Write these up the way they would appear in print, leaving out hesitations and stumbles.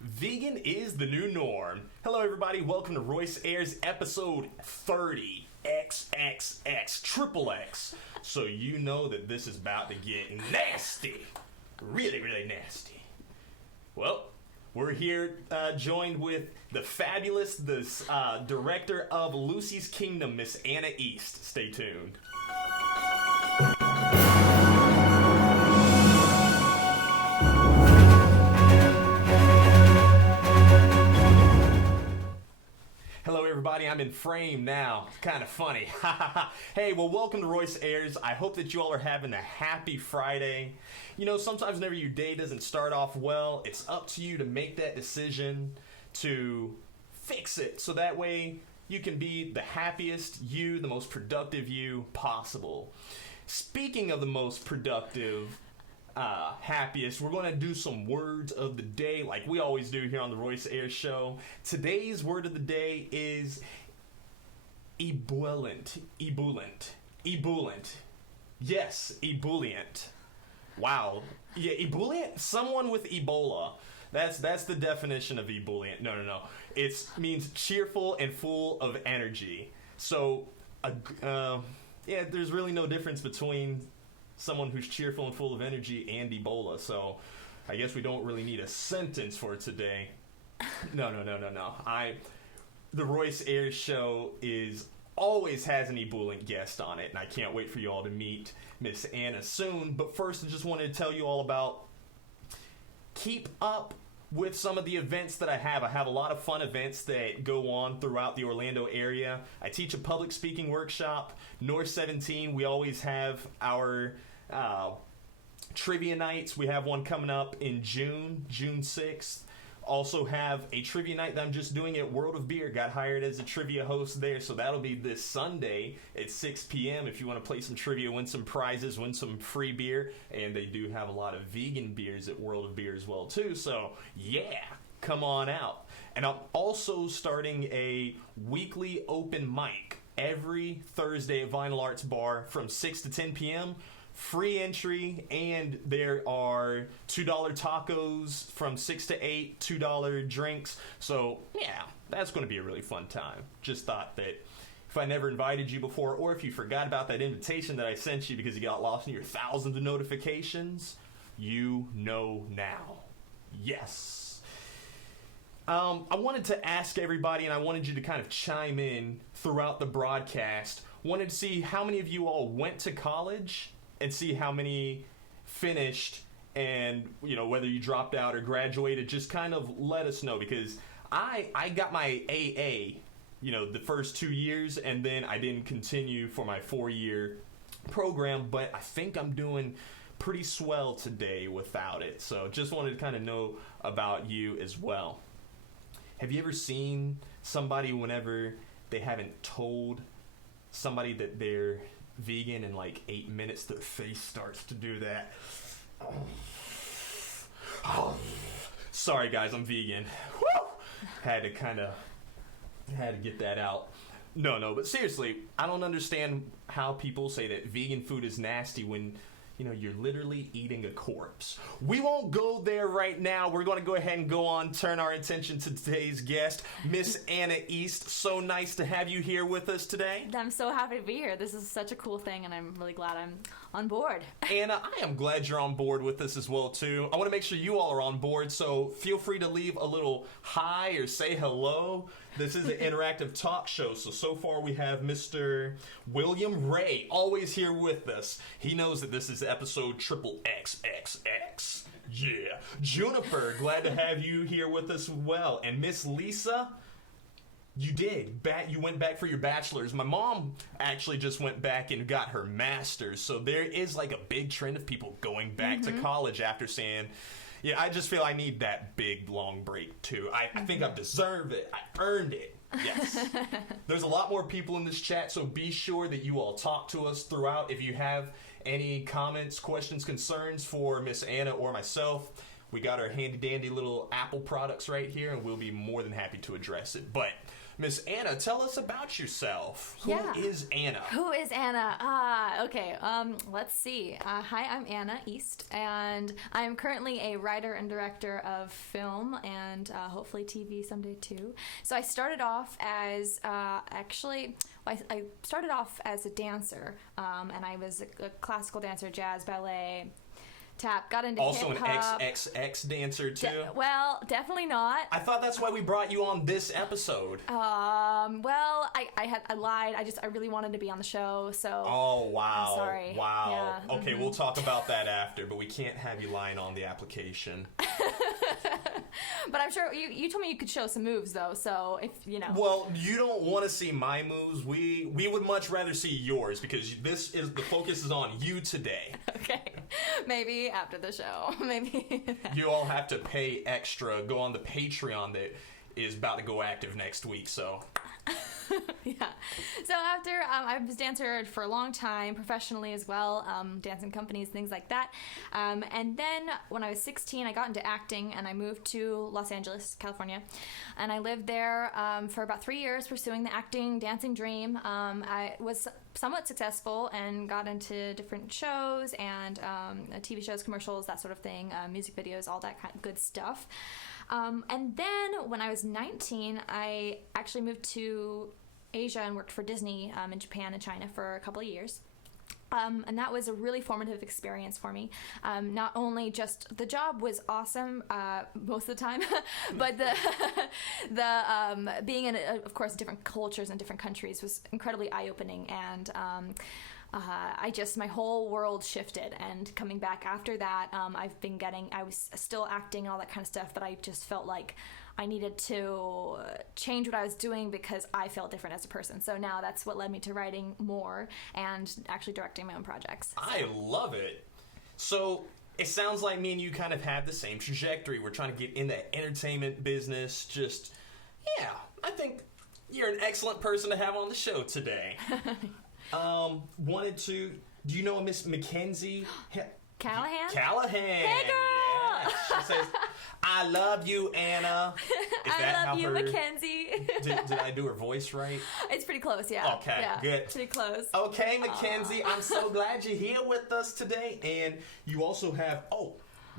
Vegan is the new norm. Hello, everybody. Welcome to Royce Airs episode 30. XXX, triple X. So you know that this is about to get nasty. Really, really nasty. Well, we're here joined with the fabulous, director of Lucy's Kingdom, Miss Anna East. Stay tuned. Hello, everybody. I'm in frame now. Kind of funny. Hey, well, welcome to Royce Airs. I hope that you all are having a happy Friday. You know, sometimes whenever your day doesn't start off well, it's up to you to make that decision to fix it. So that way you can be the happiest you, the most productive you possible. Speaking of the most productive, happiest, we're going to do some words of the day like we always do here on the Royce Air Show. Today's word of the day is ebullient. Yes, ebullient. Wow. Yeah, ebullient? Someone with Ebola. That's the definition of ebullient. No. It means cheerful and full of energy. So, there's really no difference between someone who's cheerful and full of energy and Ebola. So, I guess we don't really need a sentence for today. No. The Royce Air Show always has an ebullient guest on it, and I can't wait for you all to meet Miss Anna soon. But first, I just wanted to tell you all about keep up with some of the events that I have. I have a lot of fun events that go on throughout the Orlando area. I teach a public speaking workshop. NOOR 17, we always have our trivia nights. We have one coming up in June 6th. Also have a trivia night that I'm just doing at World of Beer. Got hired as a trivia host there, so that'll be this Sunday at 6 p.m. if you want to play some trivia, win some prizes, win some free beer. And they do have a lot of vegan beers at World of Beer as well, too. So, yeah, come on out. And I'm also starting a weekly open mic every Thursday at Vinyl Arts Bar from 6 to 10 p.m., free entry, and there are $2 tacos from 6 to 8, $2 drinks. So, yeah, that's going to be a really fun time. Just thought that if I never invited you before, or if you forgot about that invitation that I sent you because you got lost in your thousands of notifications, you know now. Yes. I wanted to ask everybody, and I wanted you to kind of chime in throughout the broadcast. Wanted to see how many of you all went to college and see how many finished, and you know, whether you dropped out or graduated. Just kind of let us know, because I got my AA, you know, the first 2 years, and then I didn't continue for my 4-year program, but I think I'm doing pretty swell today without it. So just wanted to kind of know about you as well. Have you ever seen somebody whenever they haven't told somebody that they're vegan in like 8 minutes, their face starts to do that? Sorry guys, I'm vegan. Woo! Had to get that out. No, but seriously, I don't understand how people say that vegan food is nasty when, you know, you're literally eating a corpse. We won't go there right now. We're going to go ahead and turn our attention to today's guest, Miss Anna East. So nice to have you here with us today. I'm so happy to be here. This is such a cool thing, and I'm really glad I'm on board. Anna, I am glad you're on board with us as well, too. I want to make sure you all are on board, so feel free to leave a little hi or say hello. This is an interactive talk show, so far we have Mr. William Ray, always here with us. He knows that this is episode triple XXX. Yeah. Juniper, glad to have you here with us as well. And Miss Lisa, you went back for your bachelor's. My mom actually just went back and got her master's, so there is like a big trend of people going back to college after saying, yeah, I just feel I need that big, long break, too. I think I deserve it. I earned it. Yes. There's a lot more people in this chat, so be sure that you all talk to us throughout. If you have any comments, questions, concerns for Miss Anna or myself, we got our handy-dandy little Apple products right here, and we'll be more than happy to address it. But Miss Anna, tell us about yourself. Who is Anna? Who is Anna? Okay. Let's see. Hi, I'm Anna East, and I'm currently a writer and director of film and hopefully TV someday too. So I started off as I started off as a dancer, and I was a classical dancer, jazz, ballet, tap, got into also hip-hop. an XXX dancer too? Well, definitely not. I thought that's why we brought you on this episode. Well, I lied. I really wanted to be on the show, so. Oh, wow. I'm sorry. Wow. Yeah. Okay, we'll talk about that after, but we can't have you lying on the application. But I'm sure you told me you could show some moves though, so if you know. Well, you don't want to see my moves. We would much rather see yours because the focus is on you today. Okay. Maybe after the show. Maybe. You all have to pay extra. Go on the Patreon that is about to go active next week, so. Yeah. So after I was a dancer for a long time, professionally as well, dancing companies, things like that. And then when I was 16, I got into acting and I moved to Los Angeles, California. And I lived there for about 3 years pursuing the acting, dancing dream. I was somewhat successful and got into different shows and TV shows, commercials, that sort of thing, music videos, all that kind of good stuff. And then when I was 19, I actually moved to Asia and worked for Disney in Japan and China for a couple of years. And that was a really formative experience for me. Not only just the job was awesome most of the time, but the being in, of course, different cultures and different countries was incredibly eye-opening. And my whole world shifted, and coming back after that, I was still acting and all that kind of stuff, but I just felt like I needed to change what I was doing because I felt different as a person. So now that's what led me to writing more and actually directing my own projects. So. I love it. So it sounds like me and you kind of have the same trajectory. We're trying to get in the entertainment business. I think you're an excellent person to have on the show today. Do you know a Miss Mackenzie? Callahan? Hey, girl! Yeah. She says, I love you, Anna. I love you, Mackenzie. Did I do her voice right? It's pretty close, yeah. Okay, yeah, good. Pretty close. Okay, Mackenzie, I'm so glad you're here with us today. And you also have,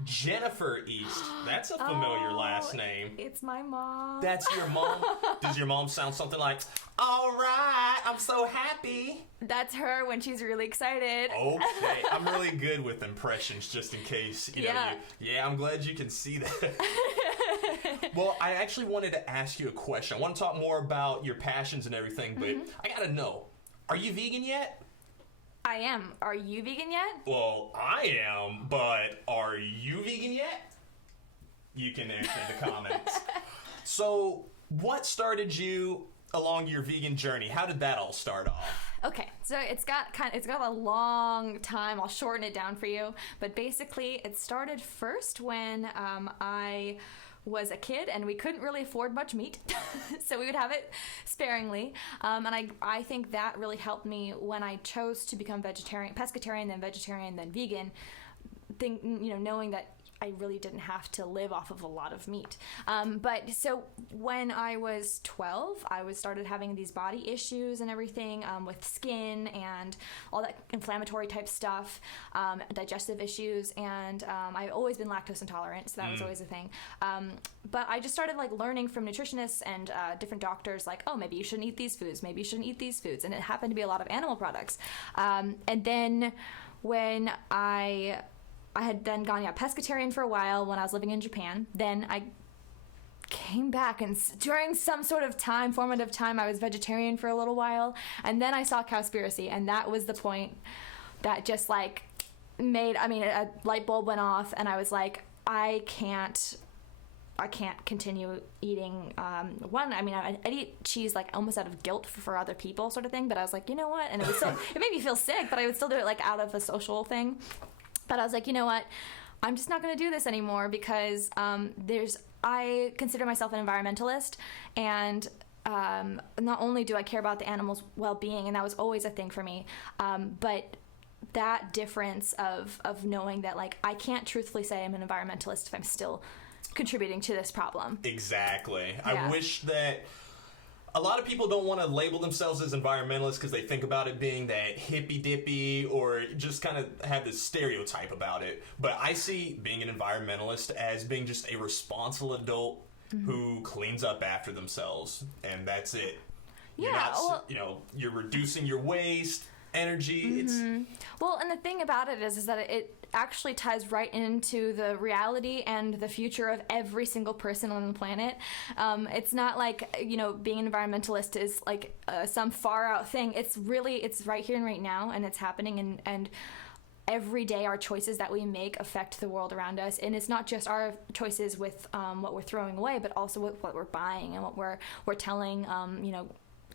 Jennifer East. That's a familiar last name. It's my mom. That's your mom? Does your mom sound something like, all right, I'm so happy? That's her when she's really excited. Okay, I'm really good with impressions just in case. I'm glad you can see that. Well, I actually wanted to ask you a question. I want to talk more about your passions and everything, but I gotta know, are you vegan yet? I am. Are you vegan yet? Well, I am, but are you vegan yet? You can answer in the comments. So, what started you along your vegan journey? How did that all start off? Okay, so it's got a long time. I'll shorten it down for you, but basically, it started first when I was a kid and we couldn't really afford much meat, so we would have it sparingly, and I think that really helped me when I chose to become pescatarian, then vegetarian, then vegan, knowing that I really didn't have to live off of a lot of meat. But so when I was 12, I started having these body issues and everything, with skin and all that inflammatory type stuff, digestive issues, and I've always been lactose intolerant, so that was always a thing. But I just started learning from nutritionists and different doctors, maybe you shouldn't eat these foods, maybe you shouldn't eat these foods, and it happened to be a lot of animal products. And then when I had then gone pescatarian for a while when I was living in Japan. Then I came back, and during some sort of formative time, I was vegetarian for a little while, and then I saw Cowspiracy, and that was the point that just a light bulb went off, and I was like, I can't continue eating, I'd eat cheese almost out of guilt for other people sort of thing, but I was like, you know what, and it made me feel sick, but I would still do it out of a social thing. But I was like, you know what? I'm just not going to do this anymore because I consider myself an environmentalist, and not only do I care about the animals' well-being, and that was always a thing for me, but that difference of knowing that I can't truthfully say I'm an environmentalist if I'm still contributing to this problem. Exactly. Yeah. I wish that a lot of people don't want to label themselves as environmentalists because they think about it being that hippy-dippy or just kind of have this stereotype about it. But I see being an environmentalist as being just a responsible adult who cleans up after themselves, and that's it. Yeah, You're reducing your waste, energy. Well, and the thing about it is that it actually ties right into the reality and the future of every single person on the planet. It's not like, being an environmentalist is like some far out thing. It's right here and right now, and it's happening, and every day our choices that we make affect the world around us. And it's not just our choices with what we're throwing away, but also with what we're buying and what we're telling,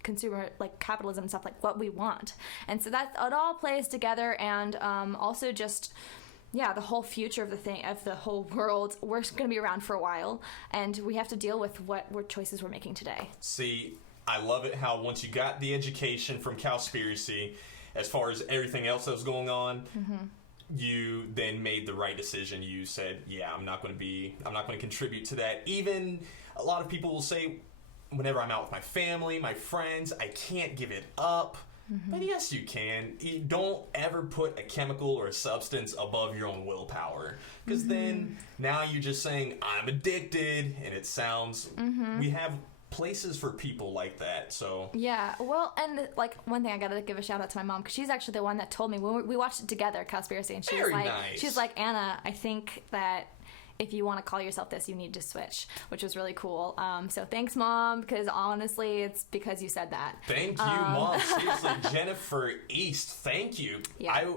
consumer, like capitalism and stuff, like what we want. And so that it all plays together, and also just the whole future of the whole world. We're going to be around for a while, and we have to deal with what choices we're making today. See, I love it how once you got the education from Cowspiracy, as far as everything else that was going on, you then made the right decision. You said, I'm not going to contribute to that. Even a lot of people will say, whenever I'm out with my family, my friends, I can't give it up. But yes, you can. You don't ever put a chemical or a substance above your own willpower. Because then, now you're just saying, I'm addicted, and it sounds... We have places for people like that, so... Yeah, well, and, like, one thing I gotta give a shout out to my mom, because she's actually the one that told me, when we watched it together, Cowspiracy, and she was like, Anna, I think that if you want to call yourself this, you need to switch, which was really cool. So thanks, Mom, because honestly, it's because you said that. Thank you, Mom. Seriously, Jennifer East, thank you. Yeah.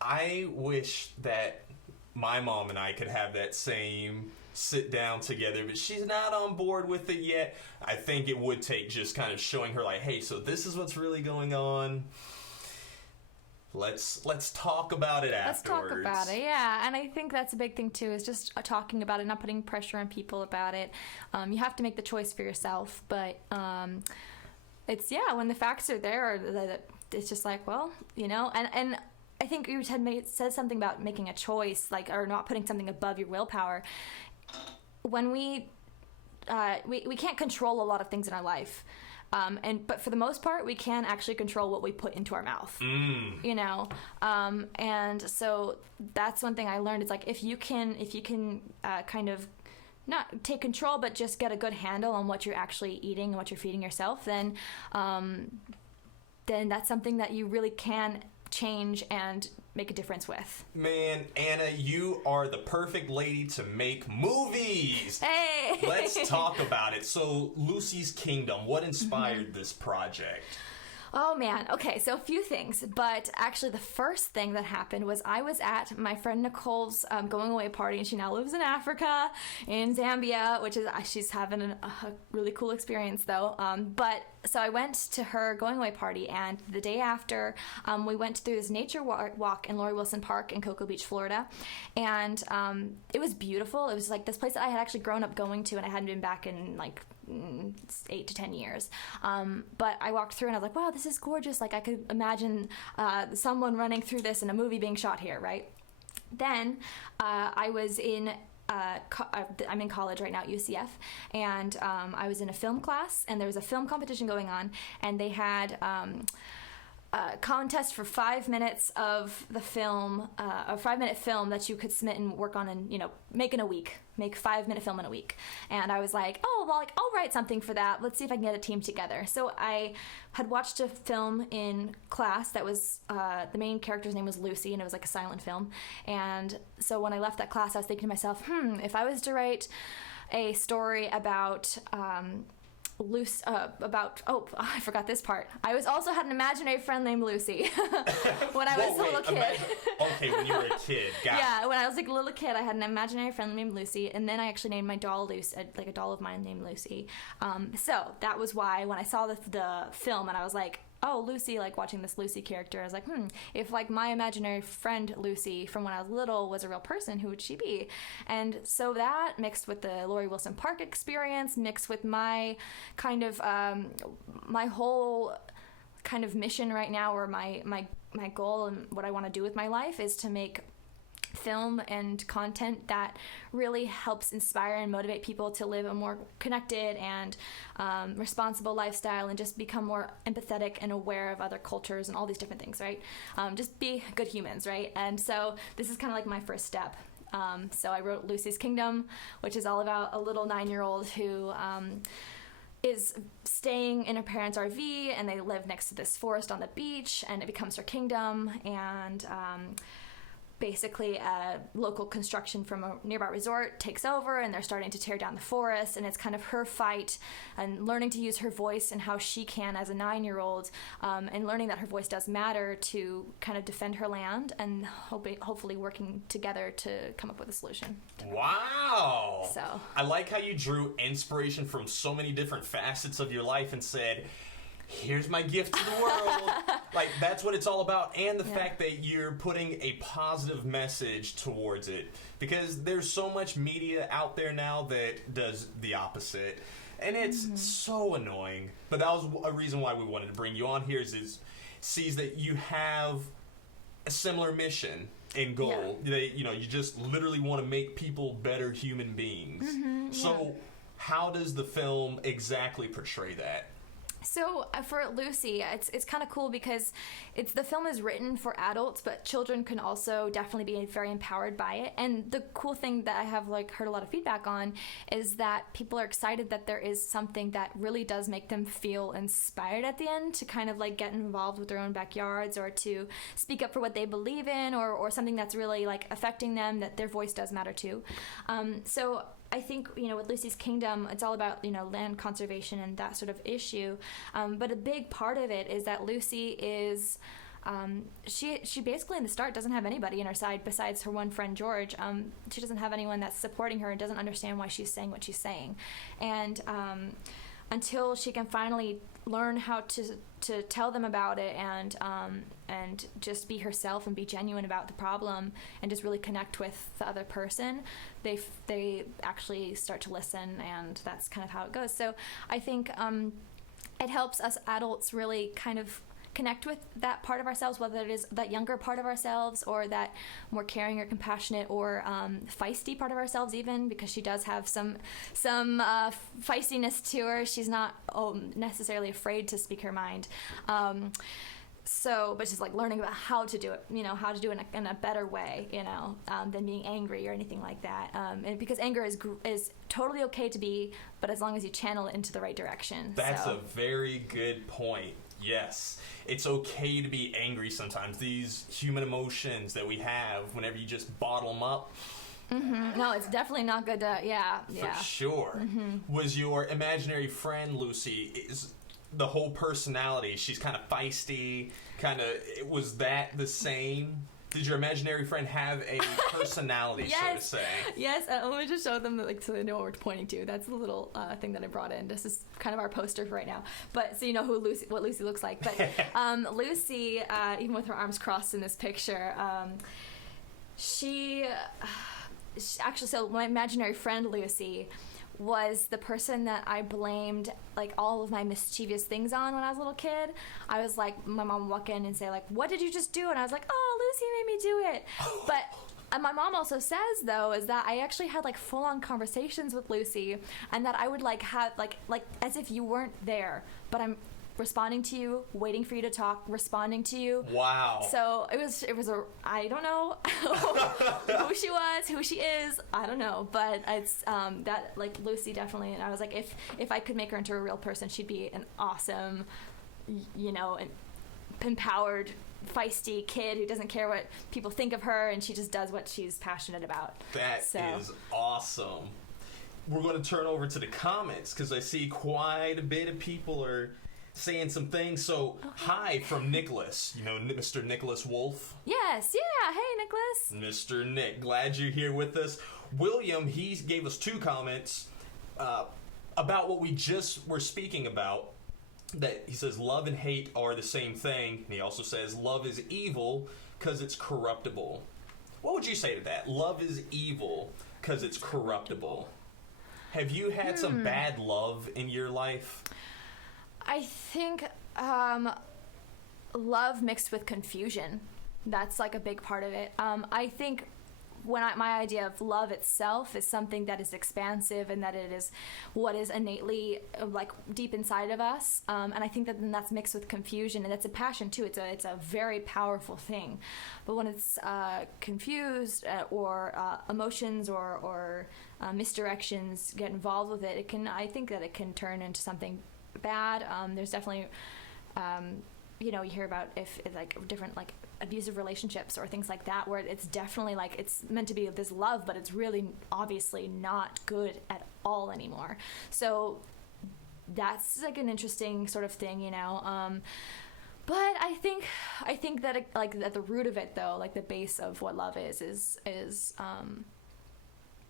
I wish that my mom and I could have that same sit down together, but she's not on board with it yet. I think it would take just kind of showing her, like, hey, so this is what's really going on. Let's talk about it afterwards. Let's talk about it, yeah. And I think that's a big thing, too, is just talking about it, not putting pressure on people about it. You have to make the choice for yourself, but it's, when the facts are there, it's just like, well, and I think you said something about making a choice, like, or not putting something above your willpower. When we can't control a lot of things in our life. But for the most part, we can actually control what we put into our mouth, and so that's one thing I learned. It's like, if you can kind of not take control, but just get a good handle on what you're actually eating and what you're feeding yourself, then that's something that you really can change and make a difference with. Man, Anna, you are the perfect lady to make movies. Hey! Let's talk about it. So, Lucy's Kingdom, what inspired this project? Oh, man. Okay, so a few things. But actually, the first thing that happened was I was at my friend Nicole's going away party, and she now lives in Africa, in Zambia, which is, she's having a really cool experience, though. So I went to her going away party, and the day after, we went through this nature walk in Laurie Wilson Park in Cocoa Beach, Florida. And it was beautiful. It was like this place that I had actually grown up going to, and I hadn't been back in like 8 to 10 years. But I walked through and I was like, wow, this is gorgeous. Like, I could imagine someone running through this in a movie being shot here, right? Then I was in I'm in college right now at UCF, and I was in a film class, and there was a film competition going on, and they had a contest for 5 minutes of the film, a 5-minute film that you could submit and work on and, make in a week. Make 5-minute film in a week. And I was like, I'll write something for that. Let's see if I can get a team together. So I had watched a film in class that was, the main character's name was Lucy, and it was like a silent film. And so when I left that class, I was thinking to myself, if I was to write a story about, I forgot this part. I also had an imaginary friend named Lucy when I was a little kid. Okay, when you were a kid. Yeah, when I was like a little kid, I had an imaginary friend named Lucy, and then I actually named my doll Lucy, like a doll of mine named Lucy. So that was why when I saw the film and I was like, oh, Lucy, like watching this Lucy character, I was like, if like my imaginary friend Lucy from when I was little was a real person, who would she be? And so that mixed with the Laurie Wilson Park experience, mixed with my kind of, my whole kind of mission right now, or my goal and what I want to do with my life is to make film and content that really helps inspire and motivate people to live a more connected and responsible lifestyle and just become more empathetic and aware of other cultures and all these different things, right? Just be good humans, right? And so this is kind of like my first step. So I wrote Lucy's Kingdom, which is all about a little 9-year-old who is staying in her parents' RV, and they live next to this forest on the beach, and it becomes her kingdom. And basically a local construction from a nearby resort takes over, and they're starting to tear down the forest, and it's kind of her fight and learning to use her voice and how she can as a 9-year-old, and learning that her voice does matter to kind of defend her land, and hopefully working together to come up with a solution. Wow! So I like how you drew inspiration from so many different facets of your life and said, here's my gift to the world. Like, that's what it's all about. And the fact that you're putting a positive message towards it. Because there's so much media out there now that does the opposite. And it's so annoying. But that was a reason why we wanted to bring you on here, is sees that you have a similar mission and goal. Yeah. That, you just literally want to make people better human beings. So how does the film exactly portray that? So for Lucy, it's kind of cool because the film is written for adults, but children can also definitely be very empowered by it. And the cool thing that I have heard a lot of feedback on is that people are excited that there is something that really does make them feel inspired at the end to kind of get involved with their own backyards, or to speak up for what they believe in, or something that's really affecting them, that their voice does matter too. So I think, with Lucy's Kingdom, it's all about, land conservation and that sort of issue. But a big part of it is that Lucy is, she basically in the start doesn't have anybody in her side besides her one friend, George. She doesn't have anyone that's supporting her and doesn't understand why she's saying what she's saying. And until she can finally learn how to tell them about it and just be herself and be genuine about the problem and just really connect with the other person, they actually start to listen, and that's kind of how it goes. So I think it helps us adults really kind of connect with that part of ourselves, whether it is that younger part of ourselves or that more caring or compassionate or feisty part of ourselves, even, because she does have some feistiness to her. She's not necessarily afraid to speak her mind. But she's learning about how to do it, how to do it in a better way, than being angry or anything like that. And because anger is totally okay to be, but as long as you channel it into the right direction. That's a very good point. Yes. It's okay to be angry sometimes. These human emotions that we have, whenever you just bottle them up. No, it's definitely not good to, For sure. Was your imaginary friend, Lucy, is the whole personality, she's kind of feisty, was that the same? Did your imaginary friend have a personality, so to say? Yes, let me just show them so they know what we're pointing to. That's the little thing that I brought in. This is kind of our poster for right now. But so you know what Lucy looks like. But Lucy, even with her arms crossed in this picture, she actually, so my imaginary friend Lucy was the person that I blamed all of my mischievous things on when I was a little kid. I was my mom would walk in and say what did you just do? And I was oh, Lucy made me do it. But my mom also says, though, is that I actually had full-on conversations with Lucy, and that I would have as if you weren't there, but I'm responding to you, waiting for you to talk, responding to you. Wow. So it was I don't know who she was, who she is, I don't know, but it's that Lucy definitely, and I was if I could make her into a real person, she'd be an awesome, empowered, feisty kid who doesn't care what people think of her, and she just does what she's passionate about. That is awesome. We're going to turn over to the comments because I see quite a bit of people are saying some things. So, hi from Nicholas. Mr. Nicholas Wolf? Yes, yeah. Hey, Nicholas. Mr. Nick, glad you're here with us. William, he gave us 2 comments about what we just were speaking about. That he says love and hate are the same thing. And he also says love is evil because it's corruptible. What would you say to that? Love is evil because it's corruptible. Have you had some bad love in your life? I think love mixed with confusion. That's a big part of it. I think my idea of love itself is something that is expansive and that it is what is innately like deep inside of us, and I think that then that's mixed with confusion, and it's a passion too. It's a very powerful thing, but when it's confused or emotions or misdirections get involved with it, I think that it can turn into something bad. There's definitely you hear about if like different like abusive relationships or things like that, where it's definitely like it's meant to be this love, but it's really obviously not good at all anymore. So that's like an interesting sort of thing, but I think that like at the root of it, though, like the base of what love is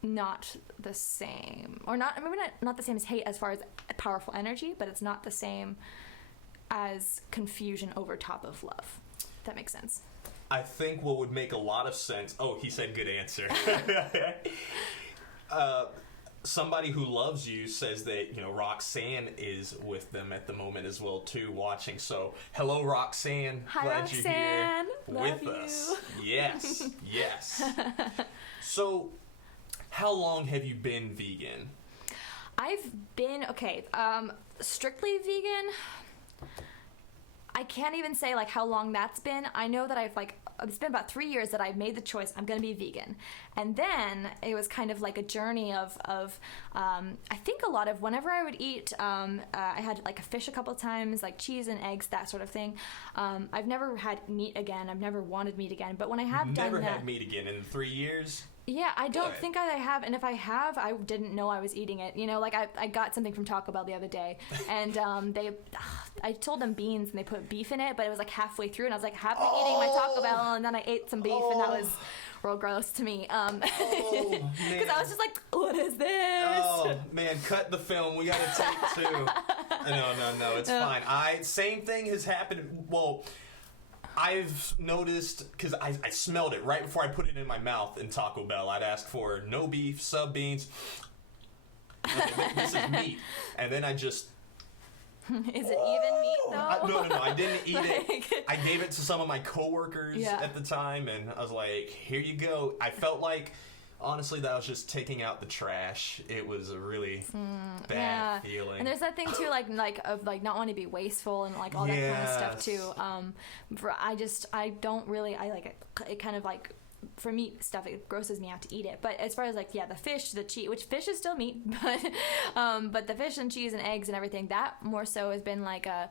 not the same, or not maybe not the same as hate as far as powerful energy, but it's not the same as confusion over top of love. If that makes sense. I think what would make a lot of sense. Oh, he said good answer. Somebody who loves you says that Roxanne is with them at the moment as well too, watching. So hello, Roxanne. Hi, glad Roxanne. You're here with us. Yes. So how long have you been vegan? I've been strictly vegan. I can't even say like how long that's been. I know that it's been about 3 years that I've made the choice I'm going to be vegan. And then it was kind of like a journey of I think a lot of whenever I would eat, I had like a fish a couple of times, like cheese and eggs, that sort of thing. I've never had meat again. I've never wanted meat again. But when I have done that... Never had meat again in 3 years? Yeah, I don't think I have, and if I have, I didn't know I was eating it. Like I got something from Taco Bell the other day, and I told them beans, and they put beef in it, but it was like halfway through, and I was like halfway eating my Taco Bell, and then I ate some beef, and that was real gross to me. Because I was just like, what is this? Oh man, cut the film. We gotta take two. No, it's fine. Same thing has happened. Well, I've noticed, because I smelled it right before I put it in my mouth in Taco Bell. I'd ask for no beef, sub beans. Okay, this is meat. And then I just... Is it even meat, though? No, I didn't eat it. I gave it to some of my coworkers at the time, and I was like, here you go. I felt like, honestly, that I was just taking out the trash. It was a really bad feeling. And there's that thing too, like not wanting to be wasteful and like all that kind of stuff too. I don't really. I like it kind of like for meat stuff. It grosses me out to eat it. But as far as like the fish, the cheese, which fish is still meat, but the fish and cheese and eggs and everything, that more so has been like a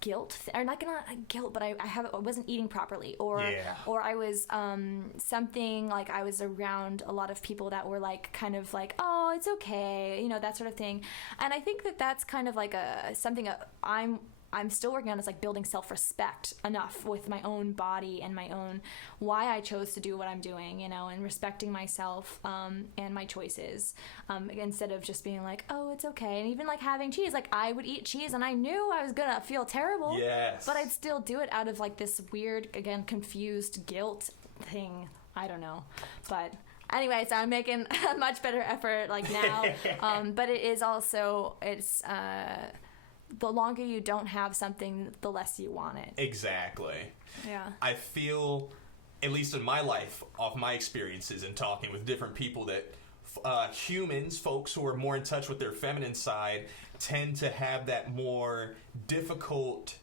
guilt, or not a guilt, but I wasn't eating properly, or I was something like I was around a lot of people that were like kind of like, oh, it's okay, that sort of thing, and I think that that's kind of like something I'm still working on, is like building self-respect enough with my own body and my own why I chose to do what I'm doing, and respecting myself and my choices, instead of just being like, oh, it's okay. And even like having cheese, like I would eat cheese and I knew I was gonna feel terrible, but I'd still do it out of like this weird, again, confused guilt thing. I don't know, but anyway, so I'm making a much better effort like now, but it is also, the longer you don't have something, the less you want it. Exactly. Yeah. I feel, at least in my life, off my experiences and talking with different people, that folks who are more in touch with their feminine side tend to have that more difficult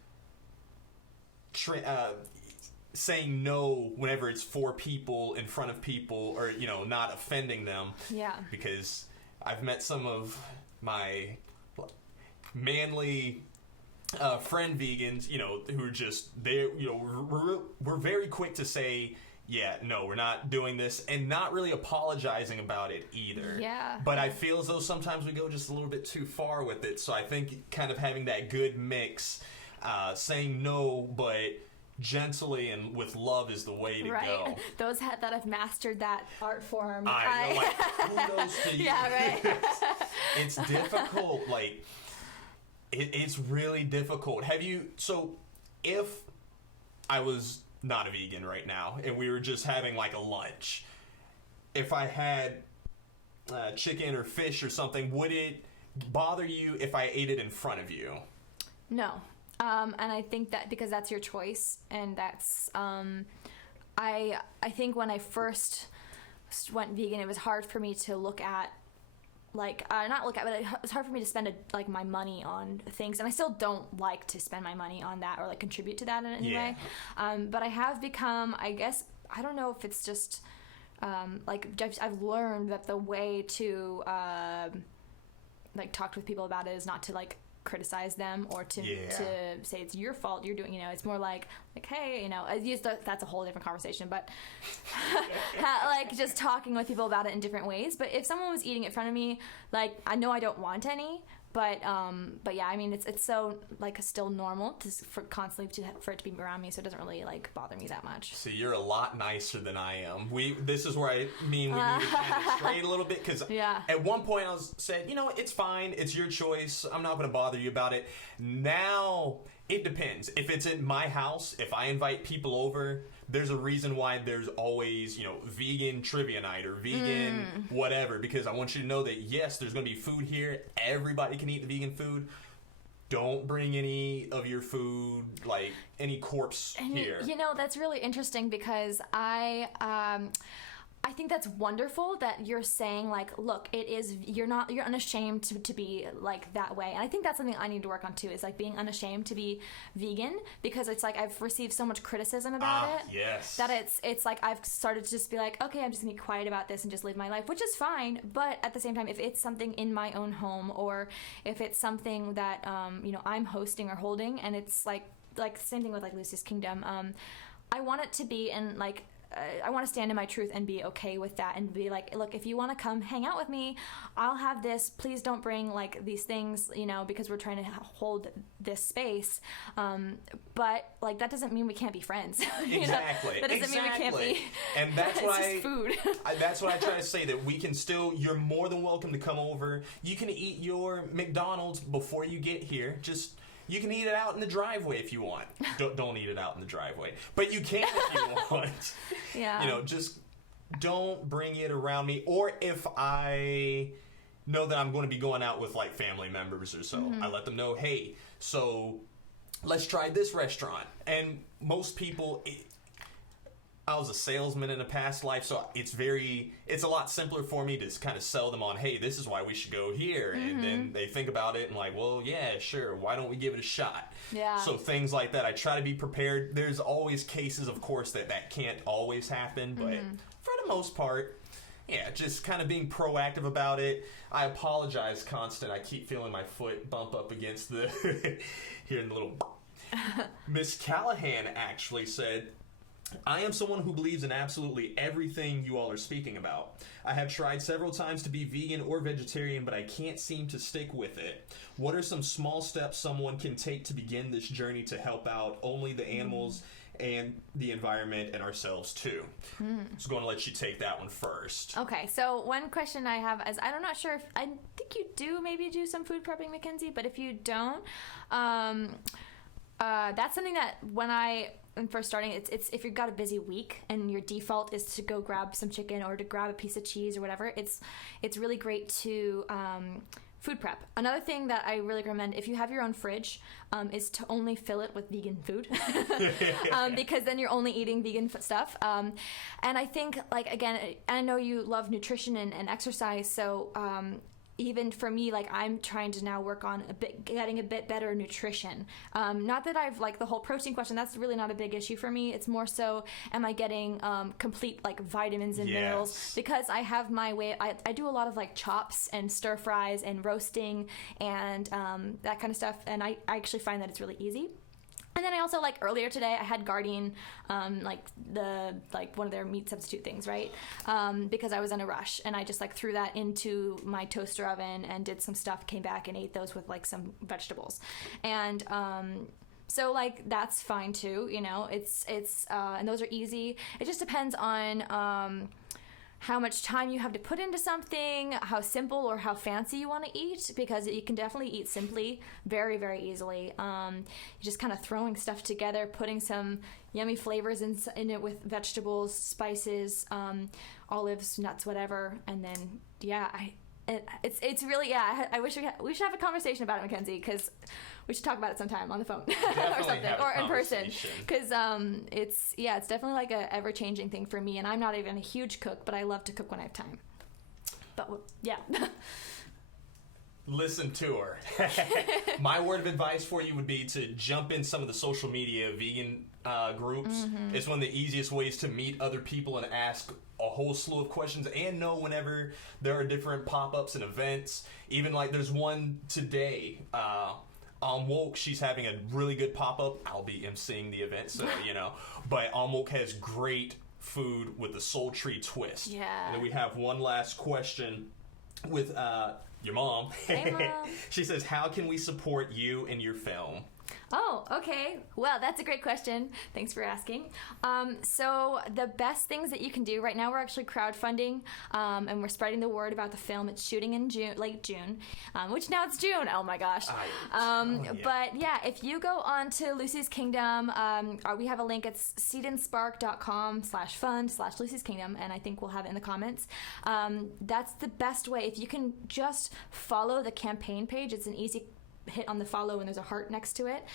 saying no whenever it's for people, in front of people, or, not offending them. Yeah. Because I've met some of my manly friend vegans, who are just, we're very quick to say, no, we're not doing this, and not really apologizing about it either. Yeah. But I feel as though sometimes we go just a little bit too far with it, so I think kind of having that good mix, saying no, but gently and with love is the way to go. Those that have mastered that art form. I know, like, kudos to you. Yeah, right. It's difficult, like... It's really difficult. So if I was not a vegan right now and we were just having like a lunch, if I had chicken or fish or something, would it bother you if I ate it in front of you? No. And I think that because that's your choice, and that's, I think when I first went vegan, it was hard for me to look at, like, not look at, but it's hard for me to spend like my money on things, and I still don't like to spend my money on that or like contribute to that in any way. But I have become, I guess, I don't know if it's just like I've learned that the way to like talk with people about it is not to like criticize them or to say it's your fault, you're doing, it's more like hey, that's a whole different conversation, but like just talking with people about it in different ways. But if someone was eating it in front of me, like, I know I don't want any, but yeah, I mean, it's so like still normal for it to be around me, so it doesn't really like bother me that much. See, you're a lot nicer than I am. This is where we need to kind of straight a little bit, because at one point I said, it's fine, it's your choice, I'm not going to bother you about it. Now it depends. If it's in my house, if I invite people over, there's a reason why there's always, vegan trivia night or vegan whatever, because I want you to know that, yes, there's going to be food here. Everybody can eat the vegan food. Don't bring any of your food, like any corpse here. That's really interesting, because I think that's wonderful that you're saying, like, look, you're unashamed to be like that way. And I think that's something I need to work on too, is like being unashamed to be vegan, because it's like I've received so much criticism about it. Yes. That it's like I've started to just be like, okay, I'm just gonna be quiet about this and just live my life, which is fine. But at the same time, if it's something in my own home, or if it's something that I'm hosting or holding, and it's like same thing with like Lucy's Kingdom, I want it to be in like, I want to stand in my truth and be okay with that, and be like, look, if you want to come hang out with me, I'll have this. Please don't bring like these things, because we're trying to hold this space. But like that doesn't mean we can't be friends. Exactly. That doesn't mean we can't be. And that's it's why just food. That's what I try to say, that we can still. You're more than welcome to come over. You can eat your McDonald's before you get here. You can eat it out in the driveway if you want. Don't eat it out in the driveway. But you can if you want. Yeah. Just don't bring it around me. Or if I know that I'm going to be going out with like family members or so, I let them know, hey, so let's try this restaurant. And most people... I was a salesman in a past life, so it's a lot simpler for me to kind of sell them on, hey, this is why we should go here. And then they think about it and like, well, yeah, sure, why don't we give it a shot? Yeah. So things like that, I try to be prepared. There's always cases, of course, that can't always happen, but for the most part, yeah, just kind of being proactive about it. I apologize, Constant. I keep feeling my foot bump up against the hearing the little... Miss Callahan actually said, I am someone who believes in absolutely everything you all are speaking about. I have tried several times to be vegan or vegetarian, but I can't seem to stick with it. What are some small steps someone can take to begin this journey to help out only the animals and the environment and ourselves too? So I'm going to let you take that one first. Okay, so one question I have is, I'm not sure if, I think you do maybe do some food prepping, Mackenzie, but if you don't, that's something that when I'm first starting, it's if you've got a busy week and your default is to go grab some chicken or to grab a piece of cheese or whatever, it's really great to food prep. Another thing that I really recommend, if you have your own fridge, is to only fill it with vegan food, because then you're only eating vegan stuff. And I think, like, again, I know you love nutrition and exercise, so even for me, like, I'm trying to now work on getting a bit better nutrition. Not that I've, like, the whole protein question, that's really not a big issue for me. It's more so, am I getting complete, like, vitamins and minerals? Because I have my way, I do a lot of, like, chops and stir fries and roasting and that kind of stuff, and I actually find that it's really easy. And then I also, like, earlier today, I had Gardein, one of their meat substitute things, right? Because I was in a rush, and I just, like, threw that into my toaster oven and did some stuff, came back and ate those with, like, some vegetables. And so, like, that's fine too, it's and those are easy. It just depends on how much time you have to put into something, how simple or how fancy you want to eat, because you can definitely eat simply very, very easily. You're just kind of throwing stuff together, putting some yummy flavors in it with vegetables, spices, olives, nuts, whatever, and then, it's really, yeah. I wish we should have a conversation about it, Mackenzie, because we should talk about it sometime on the phone or something, or in person. Because it's definitely like a ever changing thing for me, and I'm not even a huge cook, but I love to cook when I have time. But yeah. Listen to her. My word of advice for you would be to jump in some of the social media vegan groups. Mm-hmm. It's one of the easiest ways to meet other people and ask a whole slew of questions, and know whenever there are different pop-ups and events. Even like there's one today on Woke. She's having a really good pop-up. I'll be emceeing the event, so but on Woke has great food with the sultry twist. Yeah. And then we have one last question with your mom. Hey, Mom. She says, how can we support you and your film? Oh, okay. Well, that's a great question. Thanks for asking. So the best things that you can do right now, we're actually crowdfunding, and we're spreading the word about the film. It's shooting in late June, which now it's June. Oh my gosh. But yeah, if you go on to Lucy's Kingdom, we have a link. It's seedandspark.com/fund/Lucy's Kingdom, and I think we'll have it in the comments. That's the best way. If you can just follow the campaign page, it's an easy hit on the follow and there's a heart next to it.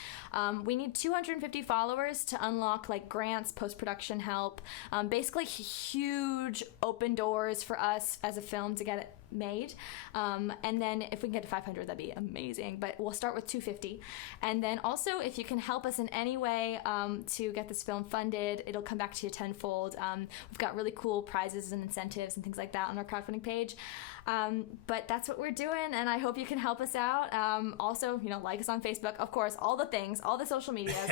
We need 250 followers to unlock like grants, post-production help, basically huge open doors for us as a film to get it made. And then if we can get to 500, that'd be amazing, but we'll start with 250. And then also, if you can help us in any way to get this film funded, it'll come back to you tenfold. We've got really cool prizes and incentives and things like that on our crowdfunding page. But that's what we're doing, and I hope you can help us out. Also, like us on Facebook, of course, all the things, all the social medias.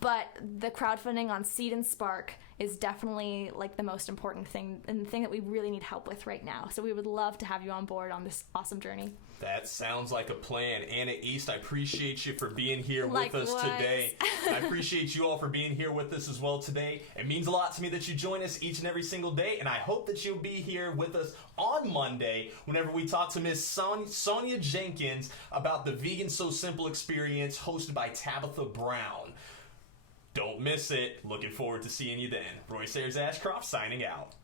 But the crowdfunding on Seed and Spark is definitely like the most important thing, and the thing that we really need help with right now. So we would love to have you on board on this awesome journey. That sounds like a plan. Anna East, I appreciate you for being here Likewise. with us today. I appreciate you all for being here with us as well today. It means a lot to me that you join us each and every single day, and I hope that you'll be here with us on Monday whenever we talk to Miss Sonia Jenkins about the Vegan So Simple experience hosted by Tabitha Brown. Don't miss it. Looking forward to seeing you then. Royce Ashcroft signing out.